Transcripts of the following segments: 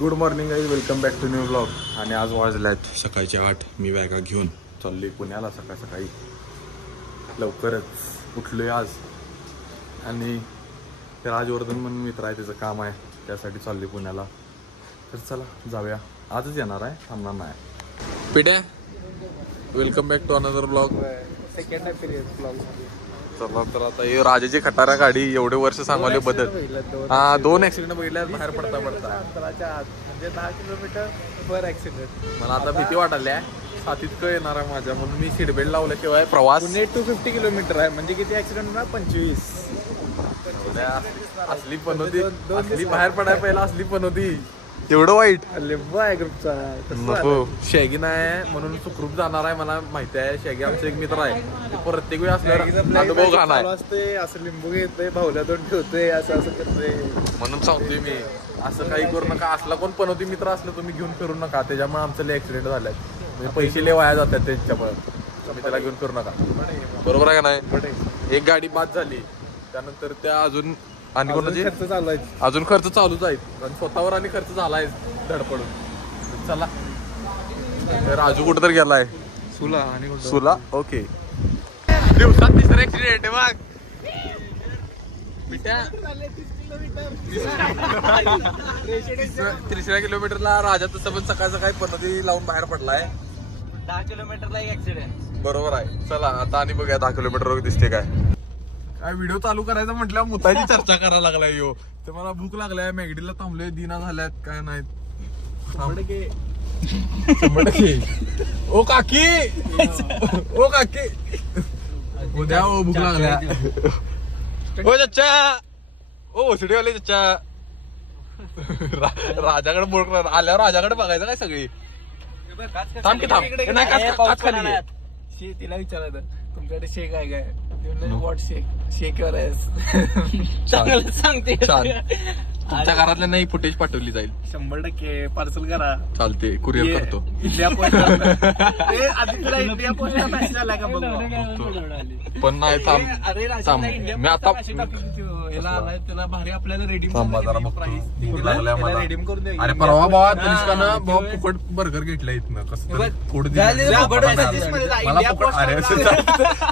Good morning guys, welcome back to new blog. आणि आज वाजल्यात सकाळचे 8. मी बॅगा घेऊन चाललोय पुण्याला. सकाळी लवकरच उठलोय आज. आणि ते राजवर्धन म्हणून मित्र आहे, त्याचं काम आहे, त्यासाठी चाललोय पुण्याला. तर चला जाऊया. आजच येणार आहे, थांबणार नाही. पिढ्या, welcome back to another blog. Second blog. चला तर आता हे राजाची खटारा गाडी एवढे वर्ष सांगवले बदल. हा, 2 ऍक्सिडेंट बघितल्या बाहेर पडता म्हणजे 10 किलोमीटर पर ऍक्सिडेंट. मला आता भीती वाटायला साथीत येणार आहे माझ्या, म्हणून मी सीट बेल्ट लावल्याशिवाय प्रवास. पुणे 250 किलोमीटर आहे, म्हणजे किती ऍक्सिडेंट ना 25. असली पण होती, असली बाहेर पडायला पहिला असली पण होती. एवढं वाईट लिंबू आहे ग्रुपचा. नको, शॅगी नाही म्हणून सुखरूप जाणार आहे. मला माहिती आहे, शॅगी आमचा एक मित्र आहे, प्रत्येक वेळी असल्यावर अनुभव घालाय असते. असं लिंबू घेतोय, भावल्यातून ठेवतोय, असं करतोय. म्हणून सांगतोय मी, असं काही करू नका. असला कोण पण होती मित्र असलं तुम्ही घेऊन फिरू नका. त्याच्यामुळे आमचं लय ऍक्सिडेंट झालाय, म्हणजे पैसे लय वाया जातात त्याच्यामुळे. तुम्ही त्याला घेऊन फिरू नका. बरोबर आहे का नाही? एक गाडी बाद झाली, त्यानंतर त्या अजून आणि कोणाची खर्च चालू आहे, अजून खर्च चालूच आहे. आणि स्वतःवर आणि खर्च झालाय धडपडून. चला, राजू कुठं तर गेलाय सुला. ओके, दिवसात 3रा ऍक्सिडेंट आहे बघ. 3ऱ्या किलोमीटरला राजा तसं पण सकाळी पनोती लावून बाहेर पडलाय. 10 किलोमीटरला एक ऍक्सिडेंट. बरोबर आहे. चला आता आणि बघूया 10 किलोमीटर दिसते काय. काय व्हिडिओ चालू करायचा म्हटलं मुताची चर्चा करायला लागलाय यो. तर मला भूक लागलाय, मॅगडीला थांबलोय, दिना झाल्यात काय नाहीत. 100%. ओ काकी, ओ काकी, उद्या ओ भूक लागल्या. ओ चच्चा, ओ ओसडीवाले चच्चा. राजाकडे बोल, आल्यावर राजाकडे बघायचं काय सगळी. थांब की थांब. तिला विचारायचं तुमच्याकडे शेक आहे काय? व्हॉट शेक चांगलं सांगते. तुमच्या घरातल्या नाही फुटेज पाठवली जाईल. 100% पार्सल करा. चालते, कुरिअर करतो. इंडिया पोस्ट इंडिया पोस्टला मेसेज आला का बघ. पण नाही थांब. मी आता त्याला भारी आपल्याला रेडीम रेडीम करून. अरे परवा भावा तनिष्कानं भाऊ फुकट बर्गर घेतला इथनं. कसं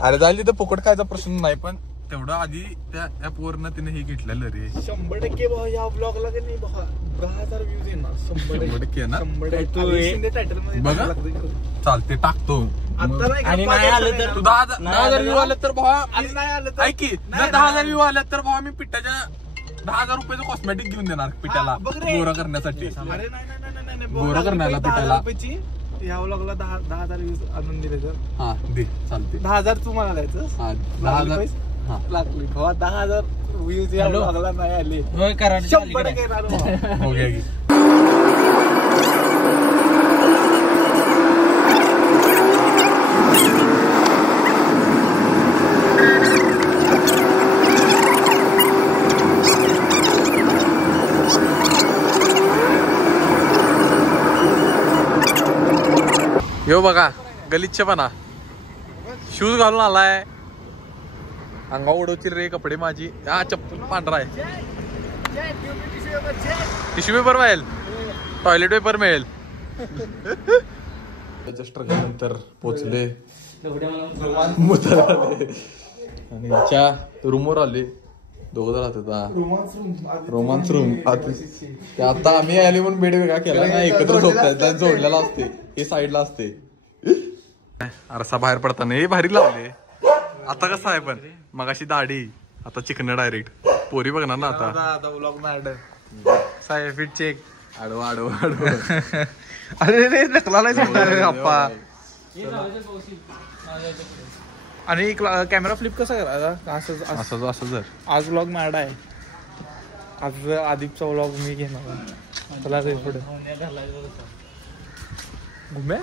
अरे झाली तर फुकट खायचा प्रश्न नाही, पण तेवढं आधी त्या ऍपवरनं तिने हे घेतलेलं रे. 100% या ब्लॉगला का नाही 10,000 व्ह्यूज येणार. 100% ना. 100% बघा, चालते टाकतो. आणि नाही आलं तर तू 10,000 व्ह्यू आलं तर भावा, नाही आलं तर ऐक की, 10,000 व्ह्यू आलं तर भावा मी पिठाच्या 10,000 रुपयाचं कॉस्मेटिक घेऊन देणार पिठाला गोरा करण्यासाठी. गोरा करण्याला पिठाला या व्लॉगला 10,000 व्ह्यूज आणून दिले तर. हा दे, चालते. 10,000 तुम्हाला द्यायचं. 10,000 लागली 10,000 व्ह्यूज या व्लॉगला नाही आले. 100% येणार. हो गया की. यो बघा गलिच्छपणा, शूज घालून आलाय, अंगा उडवतील रे कपडे माझी. हा चप्पल पांढरा आहे. टिश्यू पेपर मिळेल, टॉयलेट पेपर मिळेल. त्याच्या स्ट्रगल नंतर पोचले आणि च्या रूमवर आले. दोघं राहतात रोमांस रूम. आता आम्ही आले म्हणून बेड वेगळा केला नाही, एकत्र झोपतात. जोडलेला असते, हे साईडला असते. आरसा बाहेर पडताना हे भारी लावले. आता कसं आहे पण मगाशी दाढी, आता चिकन डायरेक्ट. पोरी बघणार ना आता व्लॉग मॅड साहेब फिट चेक. आडवा आडवा आडवा. अरे रे नकला अप्पा. आणि कॅमेरा फ्लिप कसा करायचा? असं असं. जर आज व्लॉग मॅड आहे. आज आदिपचा व्लॉग मी घेणार. चला रे पुढे घुम्या.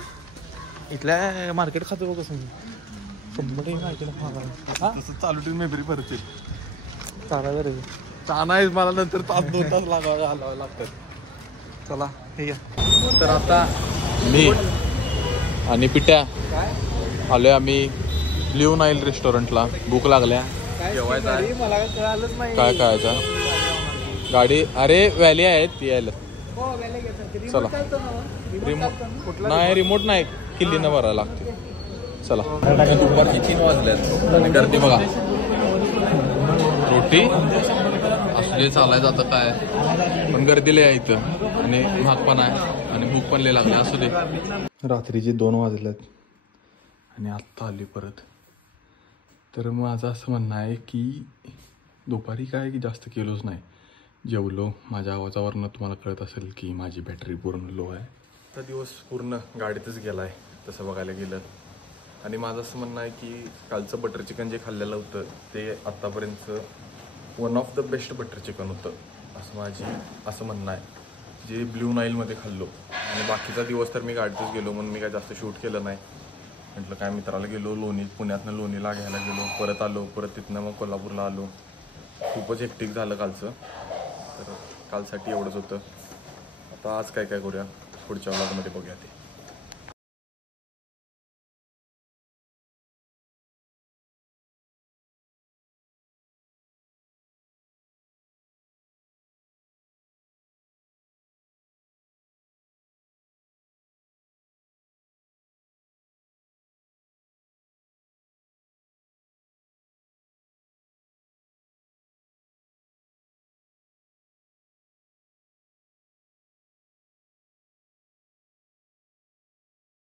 इथल्या मार्केट खातो बघ कसं. 100% मार्केट तसं चालू ठेवून मेमरी भरतील. चालायचं रे. चालायच मला नंतर 2 तास घालावं लागतात. चला हे घ्या. तर आता मी आणि पिट्या आलोय आम्ही ब्ल्यू नाईल रेस्टॉरंटला. भूक लागल्या, जेवायचं आहे. मला कळालंच नाही काय खायचं. गाडी अरे व्हॅली आहेत ती यायला. चला रिमोट नाही, रिमोट नाही, किल्लीनं भरायला लागते. चला दुपारची 3 वाजल्यात आणि गर्दी बघा. रोटी असले चालाय जातं काय, पण गर्दी लय आहे इथं आणि महाग पण आहे आणि भूक पण लय लागली. असू दे. रात्रीचे 2 वाजल्यात आणि आत्ता आली परत. तर माझं असं म्हणणं आहे की दुपारी काय की जास्त केलोच नाही, जेवलो. माझ्या आवाजावरनं तुम्हाला कळत असेल की माझी बॅटरी पूर्ण लो आहे. आता दिवस पूर्ण गाडीतच गेला आहे तसं बघायला गेलं. आणि माझं असं म्हणणं आहे की कालचं बटर चिकन जे खाल्लेलं होतं ते आत्तापर्यंतचं one of the best butter chicken होतं असं म्हणणं आहे, जे ब्ल्यू नाईलमध्ये खाल्लो. आणि बाकीचा दिवस तर मी गाडीतच गेलो म्हणून मी काय जास्त शूट केलं नाही. म्हटलं काय मित्राला गेलो पुण्यातनं लोणीला घ्यायला गेलो, परत आलो, परत तिथनं मग कोल्हापूरला आलो. खूपच हेक्टिक झालं कालचं. तर कालसाठी एवढंच होतं. आता आज काय करूया पुढच्या व्लॉगमध्ये बघूया ते.